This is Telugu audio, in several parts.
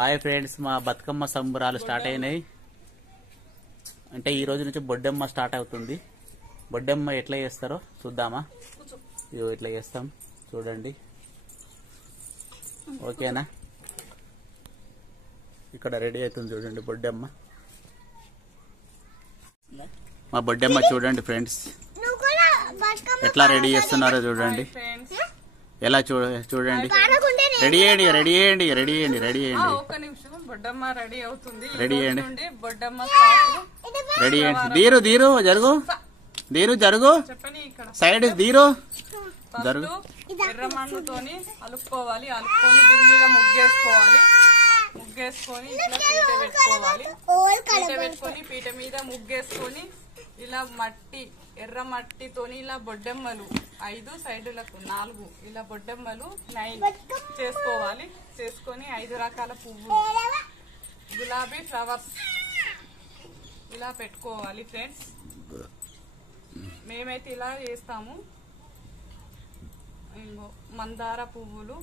హాయ్ ఫ్రెండ్స్, మా బతుకమ్మ సంబరాలు స్టార్ట్ అయినాయి. అంటే ఈ రోజు నుంచి బొడ్డమ్మ స్టార్ట్ అవుతుంది. బొడ్డమ్మ ఎట్లా చేస్తారో చూద్దామా? ఇదిగో ఇట్లా చేస్తాం చూడండి, ఓకేనా? ఇక్కడ రెడీ అవుతుంది చూడండి బొడ్డమ్మ. మా బొడ్డమ్మ చూడండి ఫ్రెండ్స్, ఎట్లా రెడీ చేస్తున్నారో చూడండి. ఎలా చూడండి, రెడీ చేయండి రెడీ చేయండి రెడీ చేయండి రెడీ చేయండి బొడ్డమ్మ రెడీ అవుతుంది. రెడీ చేయండి బొడ్డమ్మ రెడీ చేయండి. దీరు దీరు జరుగు, దీరు జరుగు, సైడ్ దీరు జరుగు. ఎర్ర మన్నుతోని అలుపుకోవాలి. అలుపుకొని దీని మీద ముగ్గేసుకోవాలి. ముగ్గేసుకొని ఇట్లా పీట పెట్టుకోవాలి. పీట పెట్టుకొని పీట మీద ముగ్గేసుకొని ఇలా మట్టి, ఎర్ర మట్టితోని ఇలా బొడ్డమ్మలు 5 సైడులకు 4 ఇలా బొడ్డమ్మలు 9 చేసుకోవాలి. చేసుకొని 5 రకాల పువ్వులు, గులాబీ ఫ్లవర్స్ ఇలా పెట్టుకోవాలి ఫ్రెండ్స్. మేమైతే ఇలా చేస్తాము. మందార పువ్వులు,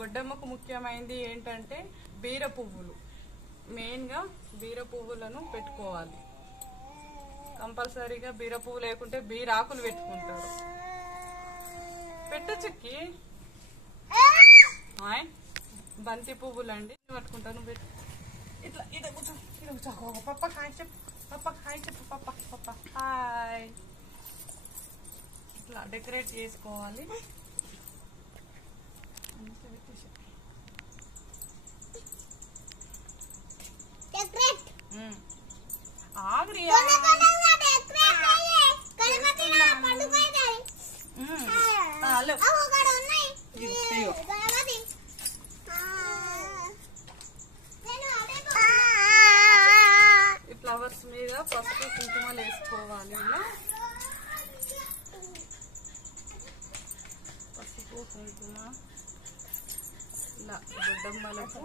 బొడ్డమ్మకు ముఖ్యమైనది ఏంటంటే బీర పువ్వులు. మెయిన్గా బీర పువ్వులను పెట్టుకోవాలి. కంపల్సరీగా బీర పువ్వు లేకుంటే బీరాకులు పెట్టుకుంటారు. పెట్టచ్చుకి బంతి పువ్వులండి పట్టుకుంటాను. పెట్టు ఇట్లా ఇదే కూర్చో, ఇది కూర్చో. పప్ప హాయ్ చెప్పు, పప్ప హాయ్ చెప్పు, పప్ప పప్ప హాయ్. ఇట్లా డెకరేట్ చేసుకోవాలి. ఆగ్రియా ఈ ఫ్లవర్స్ మీద పసుపు కుంకుమలు వేసుకోవాలి. ఇలా పసుపు కుంకుమ ఇలా బొడ్డమ్మలకు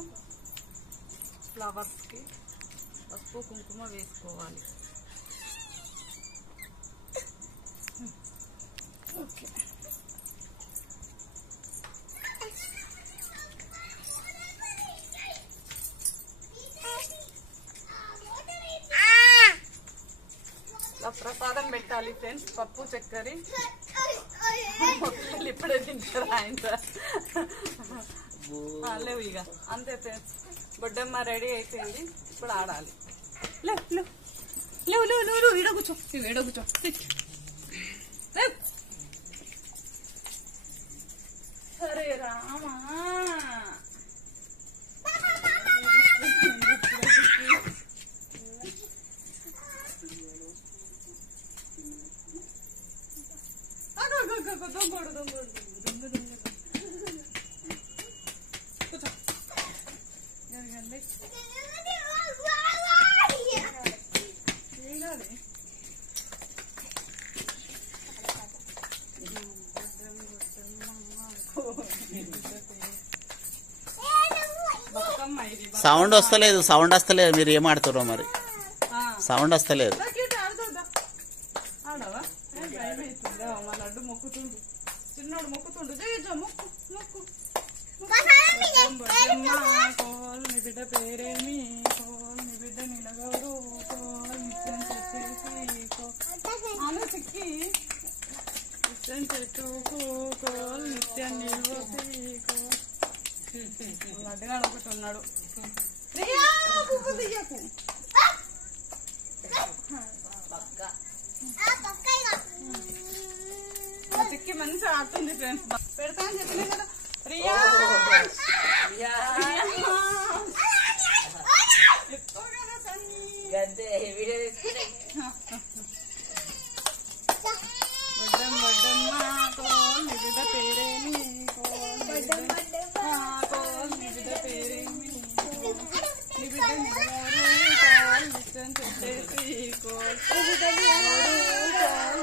ఫ్లవర్స్ కి పసుపు కుంకుమ వేసుకోవాలి. ఓకే, ప్రసాదం పెట్టాలి ఫ్రెండ్స్. పప్పు చక్కెర ఇప్పుడే తింటారు ఆయన లేవు ఇక అంతే ఫ్రెండ్స్. బొడ్డమ్మ రెడీ అయిపోయింది. ఇప్పుడు ఆడాలి. లేవు లేవు లేవు లేవు లేవు ఇడగుచో, ఇవి ఎడగుచో. సరే రామా, దొంగోడు దొంగోడు దొంగ దొంగ కూర్చో. జరగండి సౌండ్ వస్తలేదు, సౌండ్ వస్తలేదు. మీరు ఏం ఆడుతారో మరి, సౌండ్ వస్తలేదు. ఆడవా? భయం అవుతుందా? మా లడ్డు మొక్కుతుండు, చిన్నోడు మొక్కుతుండు. మొక్కు మొక్కు. కోల్ నీ బిడ్డ పేరేమి, కోల్ నీ బిడ్డ నిలగరు, కోల్ నిత్యం చెప్పేసి అను చిక్కి నిత్యం చెట్టుకు, కోల్ నిత్యం నిల్వసి. లడ్డుగాడు ఒకటి ఉన్నాడు. చిక్కి మంచిగా ఆడుతుంది ఫ్రెండ్స్. పెడతా అని చెప్పినా కదా ప్రియా. బొడ్డమ్మ కోల్ నీ బిడ్డ పేరేమి, కోల్ నీ బిడ్డ పేరేమి, నీ బిడ్డ నిలగారు, కోల్ నిత్యం చెప్పేసి, కోల్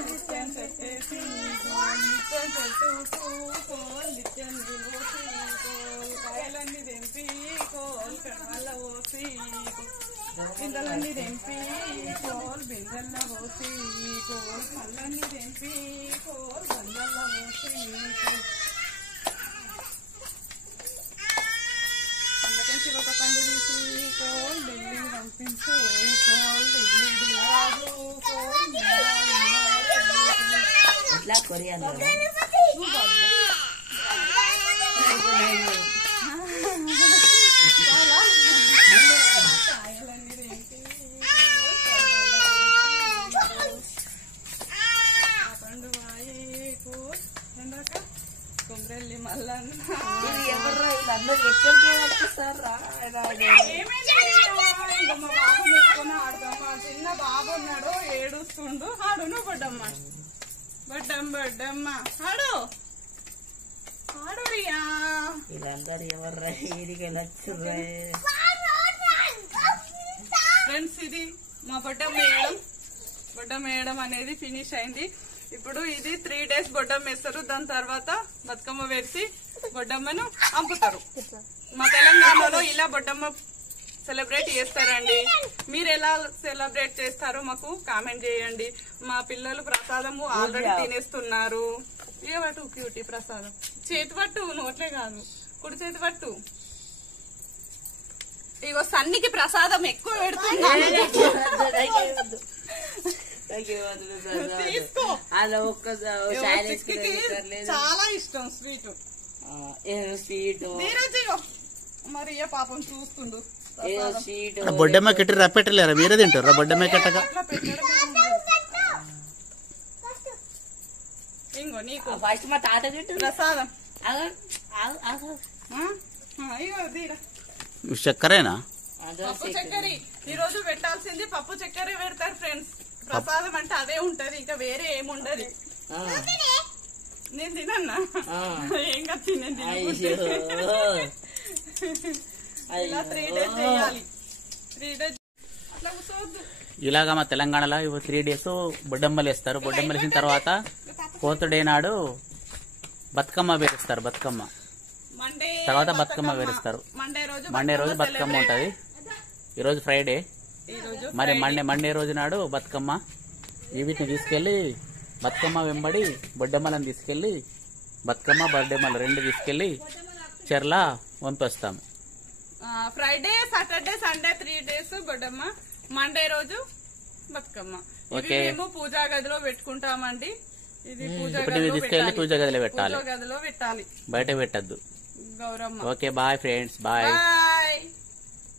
నిత్యం చెప్పేసి, కోల్ నిత్యం చెట్టుకు, కోల్ నిత్యం నిలువసి, కోల్ కాయలన్నీ తెంపి, కోల్ కడవల్ల పోసి, బిందెలన్నీ తెంపి, కోల్ బిందెల్ల పోసి, కోల్ కళ్ళన్నీ తెంపి, కోల్ బందల్ల పోసి. అందుకని శివకొక కోల్ ఢిల్లీ పంపించే కోల్ ఢిల్లీ రాజు కోల్ ఇట్లా కొరియాలో కొమ్రెల్లి మల్లన్న ఎవర్రా వీళ్ళందరూ ఎక్కడికి వచ్చేస్తారా మా బాబు తీసుకొని ఆడతాం. మా చిన్న బాబు ఉన్నాడు ఏడుస్తుండు. ఆడు నువ్వు బొడ్డమ్మ బొడ్డమ్మ ఆడు ఆడు రియా. వీళ్ళందరూ ఎవర్రా ఈడికి వచ్చుర్రా ఫ్రెండ్స్ ఇది మా బొడ్డమ్మ వేయడం అనేది ఫినిష్ అయింది. ఇప్పుడు ఇది 3 days బొడ్డమ్మ వేస్తారు. దాని తర్వాత బతుకమ్మ వేసి బొడ్డమ్మను అంపుతారు. మా తెలంగాణలో ఇలా బొడ్డమ్మ సెలబ్రేట్ చేస్తారండి. మీరు ఎలా సెలబ్రేట్ చేస్తారో మాకు కామెంట్ చేయండి. మా పిల్లలు ప్రసాదము ఆల్రెడీ తినేస్తున్నారు. ఏవటు క్యూటీ ప్రసాదం చేతి పట్టు, నోట్లే కాదు కుడి చేతి పట్టు. ఇగో సన్నికి ప్రసాదం ఎక్కువ పెడుతున్నాను. తీసుకో. అలా ఒక్క చాలా ఇష్టం స్వీట్ స్వీట్ మరి ఏ పాపం చూస్తుండు. స్వీట్ బొడ్డమ్మ కిట్టి రప్పెట్టలేరా? మీరే తింటారా బొడ్డమ్మ కట్టగా? అట్లా పెట్టడం ఇంకో నీకు ఫస్ట్ మా తాత తింటు ప్రసాదం. ఇగో దీరా చక్కరేనా? పప్పు చక్కెర ఈ రోజు పెట్టాల్సింది. పప్పు చక్కెర పెడతారు ఫ్రెండ్స్. ప్రసాదం అంటే అదే ఉంటది, ఇంకా వేరే ఏముండదు. నేను తినన్నా ఏం కాదు తినండి. ఇలా 3 days చేయాలి. 3 days అట్లా కూర్చోవద్దు. ఇలాగా మా తెలంగాణలో 3 days బొడ్డమ్మలు వేస్తారు. బొడ్డమ్మలు వేసిన తర్వాత 4th day నాడు బతుకమ్మ వేస్తారు. బతుకమ్మ మండే తర్వాత బతుకమ్మ వేస్తారు. మండే రోజు బతుకమ్మ ఉంటది. ఈరోజు ఫ్రైడే. మరి మండే రోజు నాడు బతుకమ్మ వీటిని తీసుకెళ్లి బతుకమ్మ వెంబడి బొడ్డమ్మలను తీసుకెళ్లి బతుకమ్మ బొడ్డమ్మలు 2 తీసుకెళ్లి చెర్ల పంపిస్తాం. Friday, Saturday, Sunday 3 days Boddamma. Monday రోజు బతుకమ్మ. ఇవి మేము పూజా గదిలో పెట్టుకుంటామండి. ఇది పూజా తీసుకెళ్లి పూజా గదిలో పెట్టాలి. గదిలో పెట్టాలి, బయట పెట్టద్దు. Gowramma. Okay bye friends, bye.